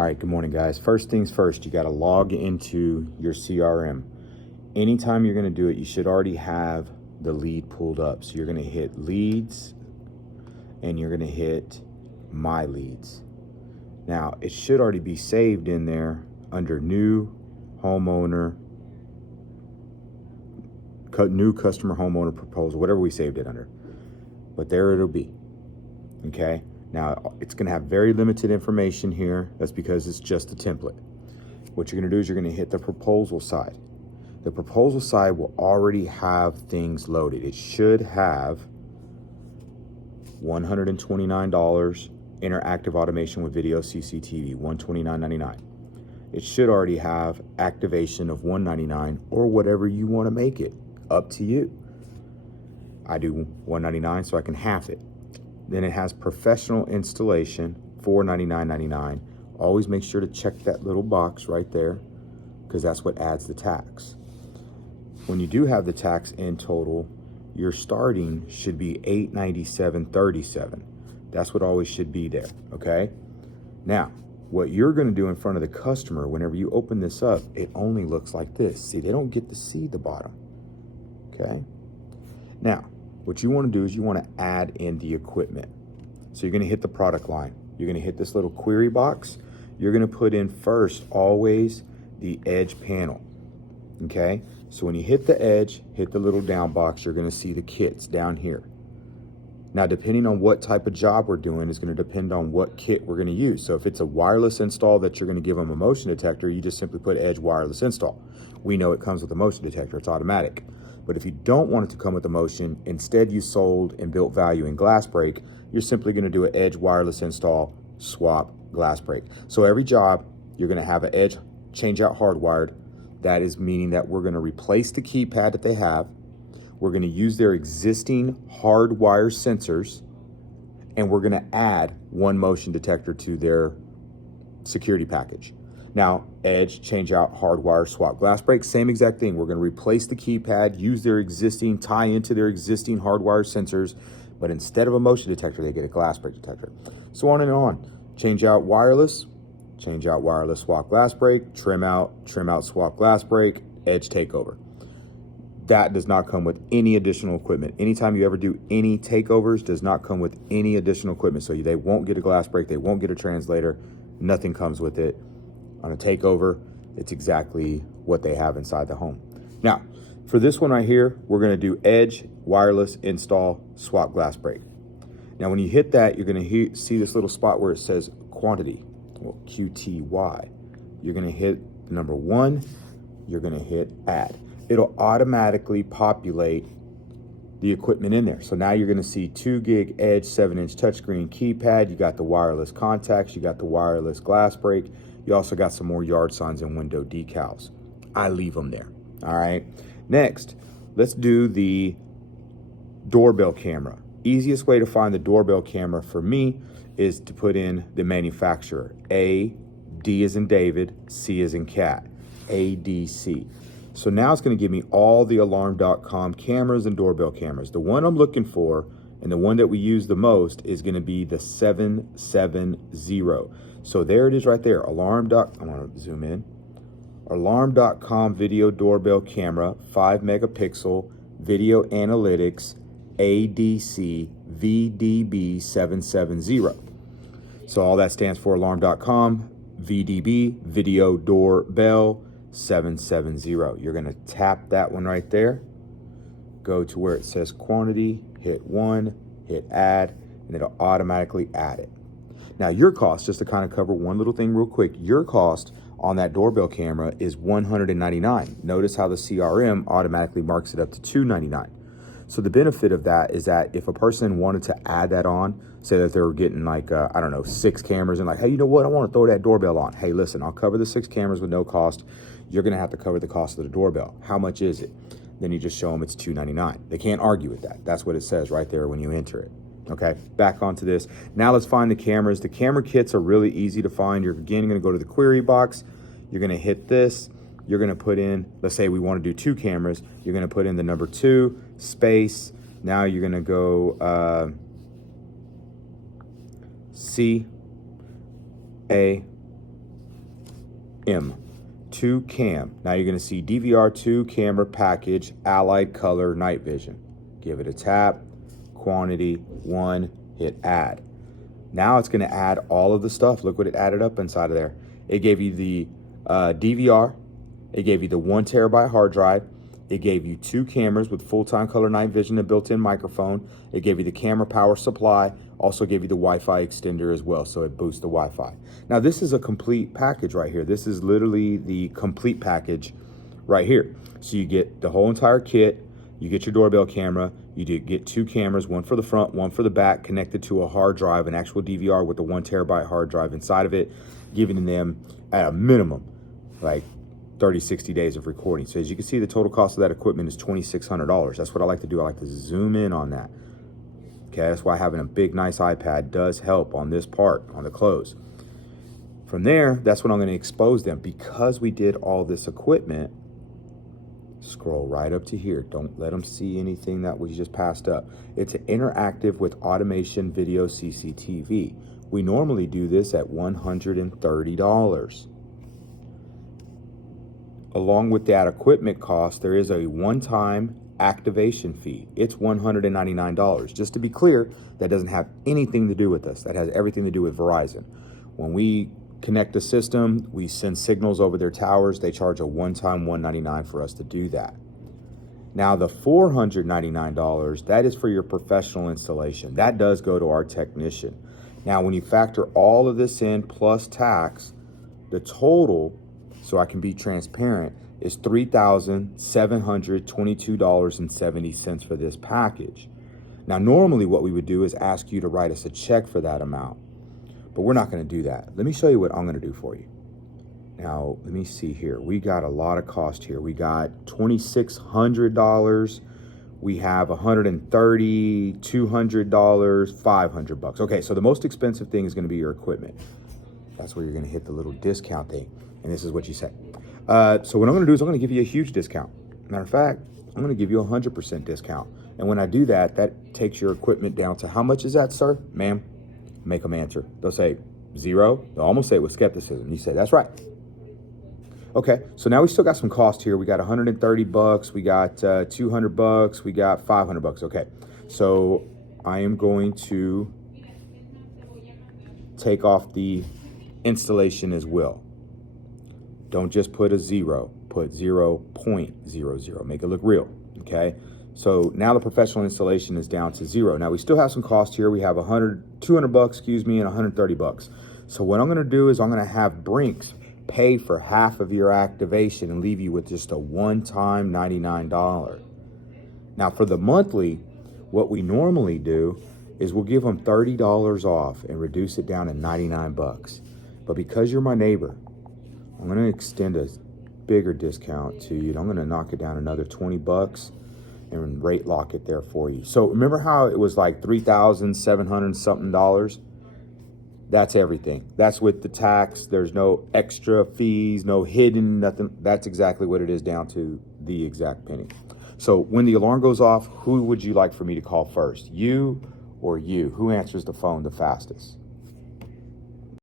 All right, good morning, guys. First things first, you got to log into your CRM. Anytime you're going to do it, you should already have the lead pulled up. So you're going to hit leads and you're going to hit my leads. Now, it should already be saved in there under new homeowner, new customer homeowner proposal, whatever we saved it under. But there it'll be. Okay. Now, it's going to have very limited information here. That's because it's just a template. What you're going to do is you're going to hit the proposal side. The proposal side will already have things loaded. It should have $129 interactive automation with video CCTV, $129.99. It should already have activation of $199 or whatever you want to make it. Up to you. I do $199 so I can half it. Then it has professional installation, $499.99. Always make sure to check that little box right there because that's what adds the tax. When you do have the tax in total, your starting should be $897.37. That's what always should be there, okay? Now, what you're gonna do in front of the customer, whenever you open this up, it only looks like this. See, they don't get to see the bottom, okay? Now, what you want to do is you want to add in the equipment. So you're going to hit the product line. You're going to hit this little query box. You're going to put in first always the edge panel. Okay. So when you hit the edge, hit the little down box, you're going to see the kits down here. Now, depending on what type of job we're doing is going to depend on what kit we're going to use. So if it's a wireless install that you're going to give them a motion detector, you just simply put edge wireless install. We know it comes with a motion detector. It's automatic. But if you don't want it to come with a motion, instead you sold and built value in glass break, you're simply going to do an edge wireless install, swap, glass break. So every job, you're going to have an edge change out hardwired. That is meaning that we're going to replace the keypad that they have. We're going to use their existing hardwire sensors, and we're going to add one motion detector to their security package. Now, edge, change out, hardwire, swap, glass break, same exact thing. We're going to replace the keypad, use their existing, tie into their existing hardwire sensors, but instead of a motion detector, they get a glass break detector. So on and on. Change out, wireless, swap, glass break, trim out, swap, glass break, edge takeover. That does not come with any additional equipment. Anytime you ever do any takeovers, does not come with any additional equipment. So they won't get a glass break, they won't get a translator, nothing comes with it. On a takeover, it's exactly what they have inside the home. Now, for this one right here, we're going to do edge, wireless, install, swap, glass break. Now, when you hit that, you're going to see this little spot where it says quantity, well, QTY. You're going to hit the number 1. You're going to hit add. It'll automatically populate the equipment in there. So now you're going to see 2 gig edge, 7-inch touchscreen keypad. You got the wireless contacts. You got the wireless glass break. You also got some more yard signs and window decals. I leave them there. All right. Next, let's do the doorbell camera. Easiest way to find the doorbell camera for me is to put in the manufacturer. A, D as in David, C as in cat. ADC. So now it's going to give me all the alarm.com cameras and doorbell cameras. The one I'm looking for and the one that we use the most is going to be the 770. So there it is right there. I'm going to zoom in. Alarm.com video doorbell camera, 5 megapixel, video analytics, ADC VDB 770. So all that stands for alarm.com, VDB, video doorbell 770. You're going to tap that one right there. Go to where it says quantity, hit 1, hit add, and it'll automatically add it. Now your cost, just to kind of cover one little thing real quick, your cost on that doorbell camera is $199. Notice how the CRM automatically marks it up to $299. So the benefit of that is that if a person wanted to add that on, say that they were getting like, 6 cameras and like, hey, you know what? I want to throw that doorbell on. Hey, listen, I'll cover the 6 cameras with no cost. You're going to have to cover the cost of the doorbell. How much is it? Then you just show them it's $299. They can't argue with that. That's what it says right there when you enter it. Okay, back onto this. Now let's find the cameras. The camera kits are really easy to find. You're again going to go to the query box. You're going to hit this. You're going to put in, let's say we want to do 2 cameras. You're going to put in the number 2, space. Now you're going to go C, A, M, 2 cam. Now you're going to see DVR 2 camera package, allied color, night vision. Give it a tap, quantity 1, hit add. Now it's going to add all of the stuff. Look what it added up inside of there. It gave you the DVR. It gave you the 1 terabyte hard drive. It gave you 2 cameras with full-time color night vision and built-in microphone. It gave you the camera power supply. Also gave you the Wi-Fi extender as well, so it boosts the Wi-Fi. Now this is a complete package right here. This is literally the complete package right here. So you get the whole entire kit. You get your doorbell camera. You get 2 cameras, 1 for the front, 1 for the back, connected to a hard drive, an actual DVR with the 1 terabyte hard drive inside of it, giving them at a minimum like 30, 60 days of recording. So as you can see, the total cost of that equipment is $2,600. That's what I like to do. I like to zoom in on that. Okay, that's why having a big, nice iPad does help on this part, on the close. From there, that's when I'm going to expose them. Because we did all this equipment, scroll right up to here. Don't let them see anything that we just passed up. It's an interactive with automation video CCTV. We normally do this at $130. Along with that equipment cost, there is a one-time activation fee. It's $199. Just to be clear, that doesn't have anything to do with us. That has everything to do with Verizon. When we connect the system, we send signals over their towers. They charge a one-time $199 for us to do that. Now the $499, that is for your professional installation. That does go to our technician. Now when you factor all of this in plus tax, the total, so I can be transparent, is $3,722.70 for this package. Now normally what we would do is ask you to write us a check for that amount, but we're not going to do that. Let me show you what I'm going to do for you. Now let me see here. We got a lot of cost here. We got $2,600. We have $130, $200, $500. Okay, so the most expensive thing is going to be your equipment. That's where you're going to hit the little discount thing. And this is what you say. So what I'm going to do is I'm going to give you a huge discount. Matter of fact, I'm going to give you a 100% discount. And when I do that, that takes your equipment down to, how much is that, sir? Ma'am? Make them answer. They'll say 0. They'll almost say it with skepticism. You say, that's right. Okay, so now we still got some cost here. We got $130. We got $200. We got $500. Okay, so I am going to take off the installation as well. Don't just put a 0, put 0.00, make it look real, okay? So now the professional installation is down to 0. Now we still have some cost here. We have $200, excuse me, and $130. So what I'm gonna do is I'm gonna have Brinks pay for half of your activation and leave you with just a one-time $99. Now for the monthly, what we normally do is we'll give them $30 off and reduce it down to 99 bucks. But because you're my neighbor, I'm going to extend a bigger discount to you. I'm going to knock it down another 20 bucks and rate lock it there for you. So remember how it was like $3,700 something dollars? That's everything. That's with the tax. There's no extra fees, no hidden, nothing. That's exactly what it is, down to the exact penny. So when the alarm goes off, who would you like for me to call first? You or you? Who answers the phone the fastest?